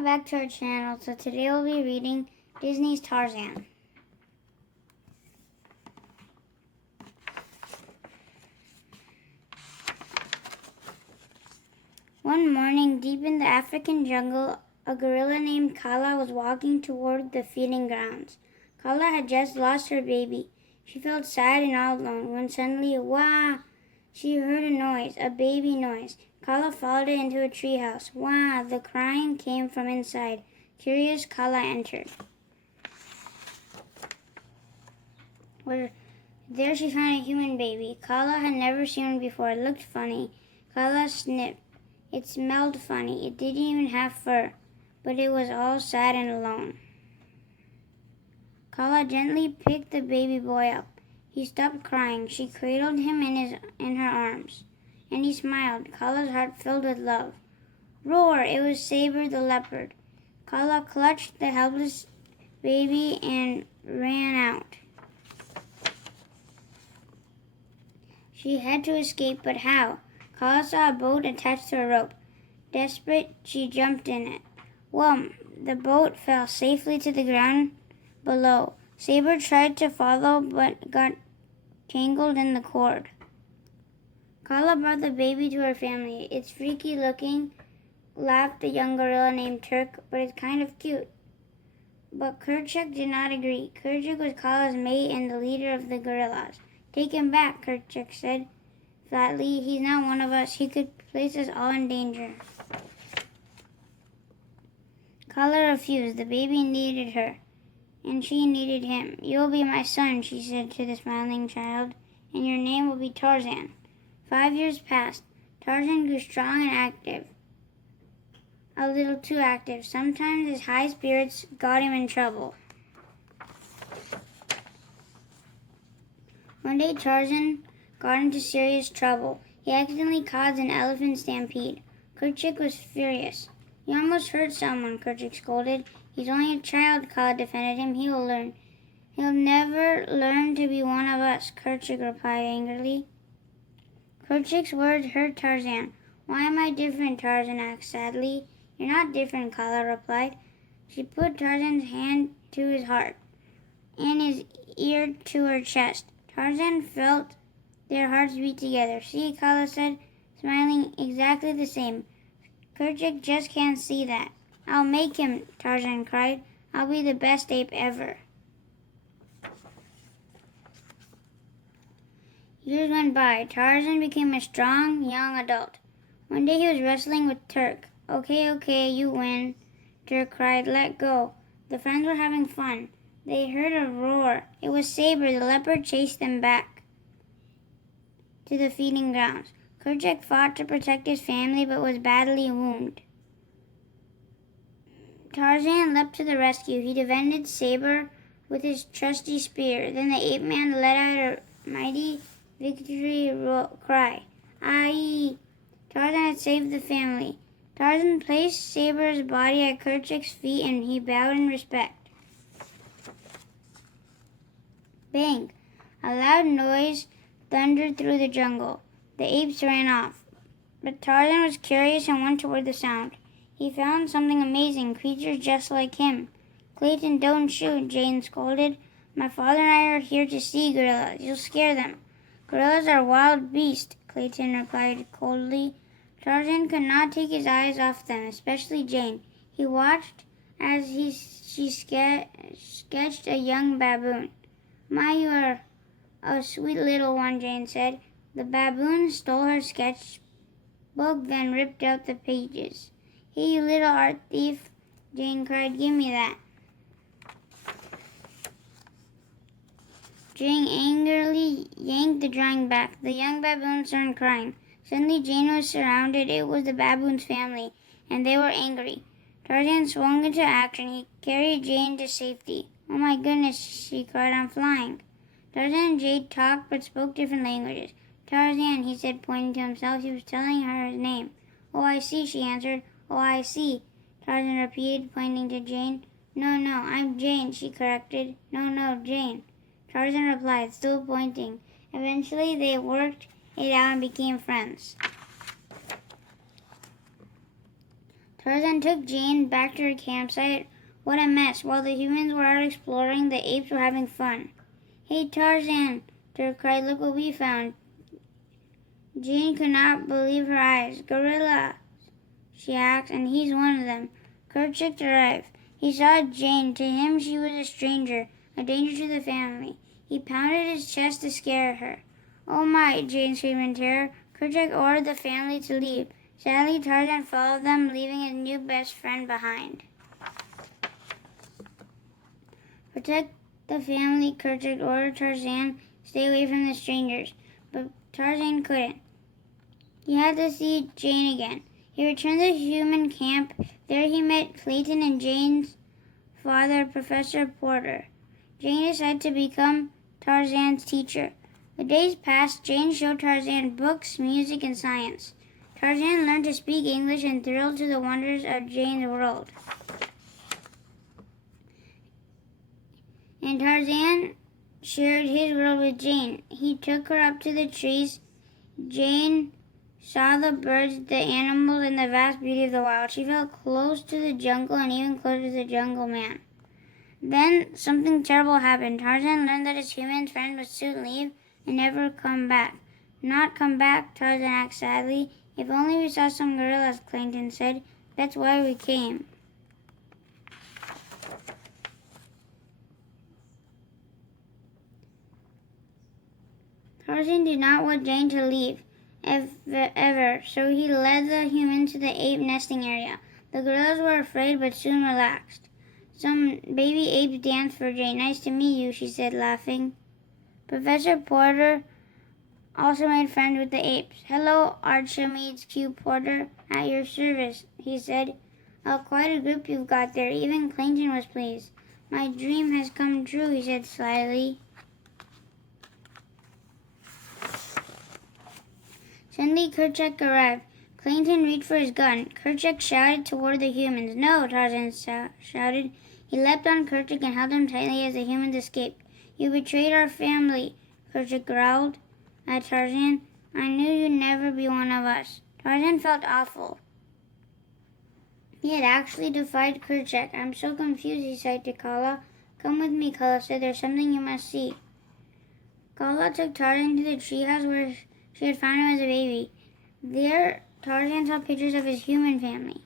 Welcome back to our channel. So today we'll be reading Disney's Tarzan. One morning, deep in the African jungle, a gorilla named Kala was walking toward the feeding grounds. Kala had just lost her baby. She felt sad and all alone when suddenly, wah! She heard a noise, a baby noise. Kala followed it into a treehouse. Wah! The crying came from inside. Curious, Kala entered. There she found a human baby. Kala had never seen one before. It looked funny. Kala sniffed. It smelled funny. It didn't even have fur, but it was all sad and alone. Kala gently picked the baby boy up. He stopped crying. She cradled him in her arms, and he smiled. Kala's heart filled with love. Roar! It was Saber the leopard. Kala clutched the helpless baby and ran out. She had to escape, but how? Kala saw a boat attached to a rope. Desperate, she jumped in it. Whum! The boat fell safely to the ground below. Saber tried to follow, but got tangled in the cord. Kala brought the baby to her family. It's freaky looking, laughed a young gorilla named Turk, but it's kind of cute. But Kerchak did not agree. Kerchak was Kala's mate and the leader of the gorillas. Take him back, Kerchak said flatly. He's not one of us. He could place us all in danger. Kala refused. The baby needed her, and she needed him. You will be my son, she said to the smiling child, and your name will be Tarzan. 5 years passed. Tarzan grew strong and active. A little too active. Sometimes his high spirits got him in trouble. One day Tarzan got into serious trouble. He accidentally caused an elephant stampede. Kerchak was furious. You almost hurt someone, Kerchak scolded. He's only a child, Kala defended him. He will learn. He'll never learn to be one of us, Kerchak replied angrily. Kerchak's words hurt Tarzan. Why am I different? Tarzan asked sadly. You're not different, Kala replied. She put Tarzan's hand to his heart and his ear to her chest. Tarzan felt their hearts beat together. See, Kala said, smiling exactly the same. Kerchak just can't see that. I'll make him, Tarzan cried. I'll be the best ape ever. Years went by. Tarzan became a strong, young adult. One day he was wrestling with Turk. Okay, you win, Turk cried. Let go. The friends were having fun. They heard a roar. It was Saber. The leopard chased them back to the feeding grounds. Kerchak fought to protect his family but was badly wounded. Tarzan leapt to the rescue. He defended Saber with his trusty spear. Then the ape man let out a mighty victory cry. Aye! Tarzan had saved the family. Tarzan placed Saber's body at Kerchak's feet and he bowed in respect. Bang! A loud noise thundered through the jungle. The apes ran off. But Tarzan was curious and went toward the sound. He found something amazing, creatures just like him. Clayton, don't shoot, Jane scolded. My father and I are here to see gorillas. You'll scare them. Gorillas are wild beasts, Clayton replied coldly. Tarzan could not take his eyes off them, especially Jane. He watched as she sketched a young baboon. My, you are a sweet little one, Jane said. The baboon stole her sketchbook, then ripped out the pages. Hey, you little art thief, Jane cried. Give me that. Jane angrily yanked the drawing back. The young baboon started crying. Suddenly Jane was surrounded. It was the baboon's family, and they were angry. Tarzan swung into action. He carried Jane to safety. Oh my goodness, she cried, I'm flying. Tarzan and Jane talked but spoke different languages. Tarzan, he said, pointing to himself. He was telling her his name. Oh, I see, she answered. Oh, I see, Tarzan repeated, pointing to Jane. No, I'm Jane, she corrected. No, Jane, Tarzan replied, still pointing. Eventually, they worked it out and became friends. Tarzan took Jane back to her campsite. What a mess. While the humans were out exploring, the apes were having fun. Hey, Tarzan, Dirk cried, look what we found. Jane could not believe her eyes. Gorilla, she asked, and he's one of them. Kerchak arrived. He saw Jane. To him, she was a stranger, a danger to the family. He pounded his chest to scare her. Oh my, Jane screamed in terror. Kerchak ordered the family to leave. Sadly, Tarzan followed them, leaving his new best friend behind. Protect the family, Kerchak ordered Tarzan. Stay away from the strangers. But Tarzan couldn't. He had to see Jane again. He returned to the human camp. There he met Clayton and Jane's father, Professor Porter. Jane decided to become Tarzan's teacher. The days passed. Jane showed Tarzan books, music, and science. Tarzan learned to speak English and thrilled to the wonders of Jane's world. And Tarzan shared his world with Jane. He took her up to the trees. Jane saw the birds, the animals, and the vast beauty of the wild. She felt close to the jungle and even closer to the jungle man. Then something terrible happened. Tarzan learned that his human friend would soon leave and never come back. Not come back, Tarzan asked sadly. If only we saw some gorillas, Clayton said. That's why we came. Tarzan did not want Jane to leave, ever, so he led the humans to the ape nesting area. The gorillas were afraid but soon relaxed. Some baby apes danced for Jane. Nice to meet you, she said, laughing. Professor Porter also made friends with the apes. Hello, Archimedes Q. Porter, at your service, he said. Oh, quite a group you've got there. Even Clayton was pleased. My dream has come true, he said slyly. Suddenly, Kerchak arrived. Clayton reached for his gun. Kerchak shouted toward the humans. No, Tarzan shouted. He leapt on Kerchak and held him tightly as the humans escaped. You betrayed our family, Kerchak growled at Tarzan. I knew you'd never be one of us. Tarzan felt awful. He had actually defied Kerchak. I'm so confused, he said to Kala. Come with me, Kala said. There's something you must see. Kala took Tarzan to the treehouse where she had found him as a baby. There, Tarzan saw pictures of his human family.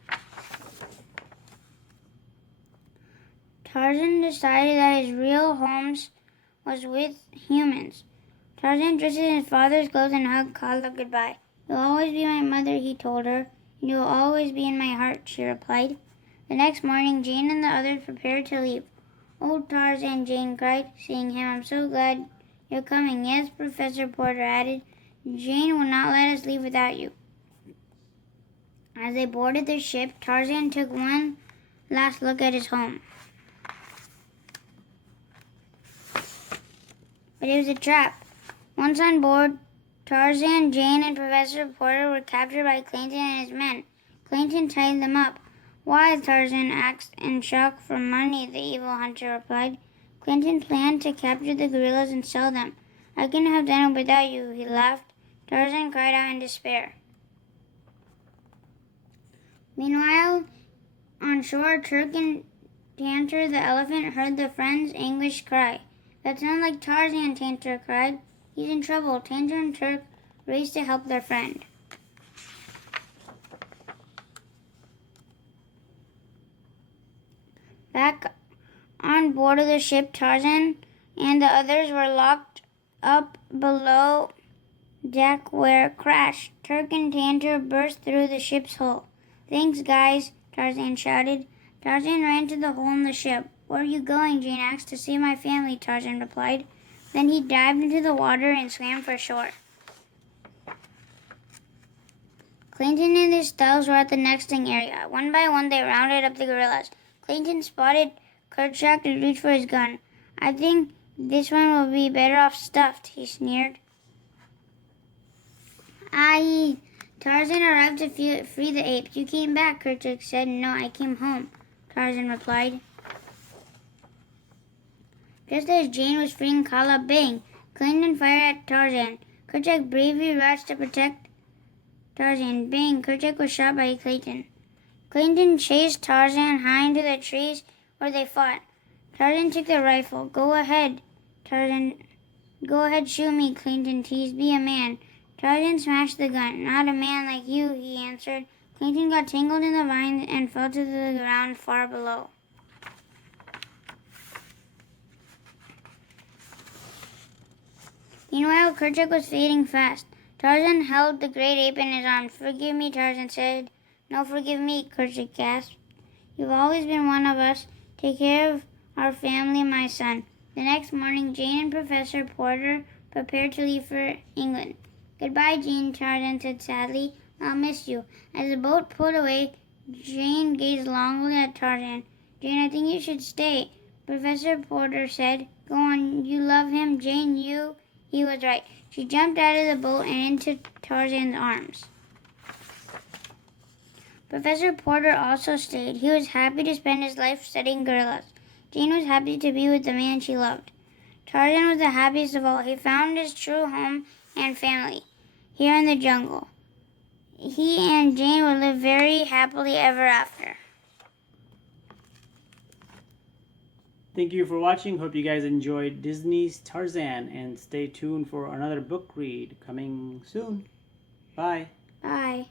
Tarzan decided that his real home was with humans. Tarzan dressed in his father's clothes and hugged Kala goodbye. You'll always be my mother, he told her. And you'll always be in my heart, she replied. The next morning, Jane and the others prepared to leave. Oh, Tarzan, Jane cried, seeing him. I'm so glad you're coming. Yes, Professor Porter added. Jane will not let us leave without you. As they boarded the ship, Tarzan took one last look at his home. But it was a trap. Once on board, Tarzan, Jane, and Professor Porter were captured by Clayton and his men. Clayton tied them up. Why? Tarzan asked in shock. For money, the evil hunter replied. Clayton planned to capture the gorillas and sell them. I couldn't have done it without you, he laughed. Tarzan cried out in despair. Meanwhile, on shore, Turk and Tantor the elephant heard the friend's anguished cry. That sounded like Tarzan, Tantor cried. He's in trouble. Tantor and Turk raced to help their friend. Back on board of the ship, Tarzan and the others were locked up below deck where it crashed. Turk and Tantor burst through the ship's hull. Thanks, guys, Tarzan shouted. Tarzan ran to the hole in the ship. Where are you going? Jane asked. To see my family, Tarzan replied. Then he dived into the water and swam for shore. Clayton and his thugs were at the nesting area. One by one, they rounded up the gorillas. Clayton spotted Kerchak and reached for his gun. I think this one will be better off stuffed, he sneered. Aye. Tarzan arrived to free the apes. You came back, Kerchak said. No, I came home, Tarzan replied. Just as Jane was freeing Kala, bang! Clayton fired at Tarzan. Kerchak bravely rushed to protect Tarzan. Bang! Kerchak was shot by Clayton. Clayton chased Tarzan high into the trees where they fought. Tarzan took the rifle. Go ahead, Tarzan. Go ahead, shoot me, Clayton teased. Be a man. Tarzan smashed the gun. Not a man like you, he answered. Clayton got tangled in the vines and fell to the ground far below. Meanwhile, Kerchak was fading fast. Tarzan held the great ape in his arms. Forgive me, Tarzan said. No, forgive me, Kerchak gasped. You've always been one of us. Take care of our family, my son. The next morning, Jane and Professor Porter prepared to leave for England. Goodbye, Jane, Tarzan said sadly. I'll miss you. As the boat pulled away, Jane gazed longingly at Tarzan. Jane, I think you should stay, Professor Porter said. Go on, you love him, Jane, you... He was right. She jumped out of the boat and into Tarzan's arms. Professor Porter also stayed. He was happy to spend his life studying gorillas. Jane was happy to be with the man she loved. Tarzan was the happiest of all. He found his true home and family here in the jungle. He and Jane would live very happily ever after. Thank you for watching. Hope you guys enjoyed Disney's Tarzan, and stay tuned for another book read coming soon. Bye. Bye.